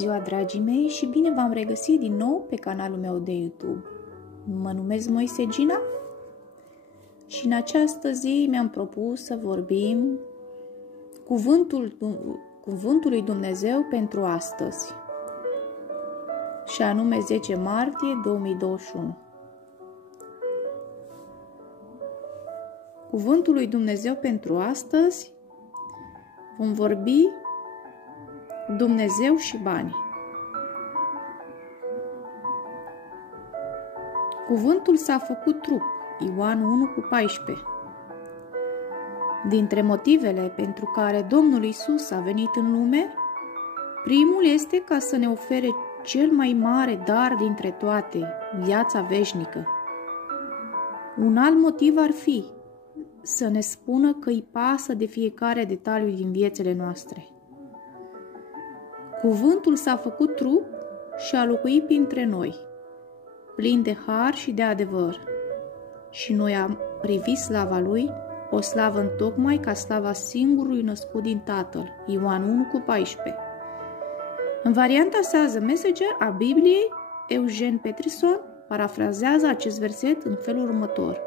ziua, dragii mei, și bine v-am regăsit din nou pe canalul meu de YouTube. Mă numesc Moise Gina și în zi mi-am propus să vorbim cuvântul lui Dumnezeu pentru astăzi, și anume 10 martie 2021. Cuvântul lui Dumnezeu pentru astăzi vom vorbi Dumnezeu și bani. Cuvântul s-a făcut trup, Ioan 1:14. Dintre motivele pentru care Domnul Iisus a venit în lume, primul este ca să ne ofere cel mai mare dar dintre toate, viața veșnică. Un alt motiv ar fi să ne spună că îi pasă de fiecare detaliu din viețile noastre. Cuvântul s-a făcut trup și a locuit printre noi, plin de har și de adevăr. Și noi am privit slava Lui, o slavă întocmai ca slava singurului născut din Tatăl, Ioan 1:14. În varianta sa The Messenger a Bibliei, Eugene Peterson parafrazează acest verset în felul următor: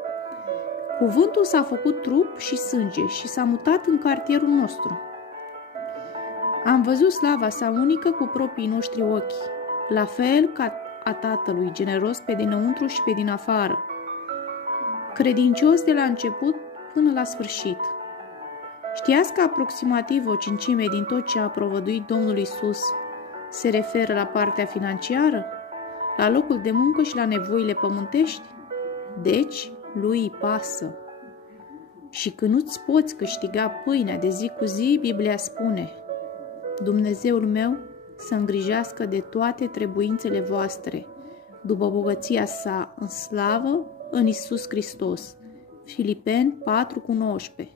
Cuvântul s-a făcut trup și sânge și s-a mutat în cartierul nostru. Am văzut slava sa unică cu proprii noștri ochi, la fel ca a Tatălui, generos pe dinăuntru și pe din afară, credincios de la început până la sfârșit. Știați că aproximativ o cincime din tot ce a provăduit Domnul Iisus se referă la partea financiară, la locul de muncă și la nevoile pământești? Deci, lui îi pasă. Și când nu-ți poți câștiga pâinea de zi cu zi, Biblia spune: Dumnezeul meu să îngrijească de toate trebuințele voastre, după bogăția sa în slavă în Iisus Hristos. Filipeni 4:19.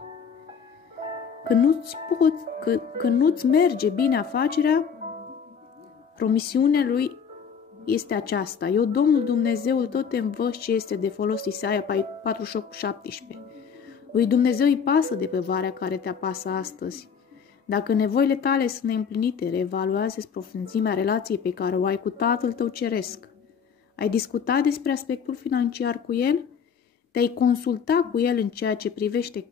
Când nu-ți merge bine afacerea, promisiunea lui este aceasta: Eu, Domnul Dumnezeul tău, te învăț ce este de folos. Isaia 48:17. Lui Dumnezeu îi pasă de povara care te apasă astăzi. Dacă nevoile tale sunt neîmplinite, reevaluează profunzimea relației pe care o ai cu Tatăl tău ceresc. Ai discutat despre aspectul financiar cu El? Te-ai consultat cu El în ceea ce privește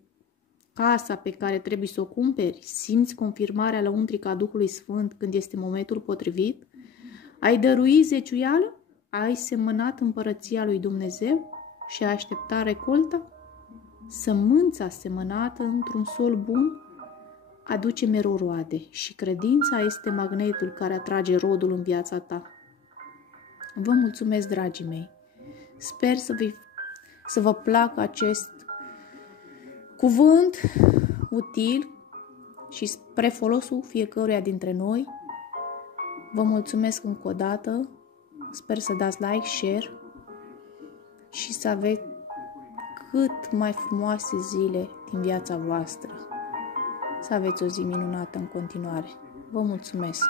casa pe care trebuie să o cumperi? Simți confirmarea lăuntrică a Duhului Sfânt când este momentul potrivit? Ai dăruit zeciuială? Ai semănat împărăția lui Dumnezeu și ai așteptat recolta? Sămânța semănată într-un sol bun aduce mereu roade și credința este magnetul care atrage rodul în viața ta. Vă mulțumesc, dragii mei! Sper să vă placă acest cuvânt util și spre folosul fiecăruia dintre noi. Vă mulțumesc încă o dată, sper să dați like, share și să aveți cât mai frumoase zile din viața voastră. Să aveți o zi minunată în continuare. Vă mulțumesc!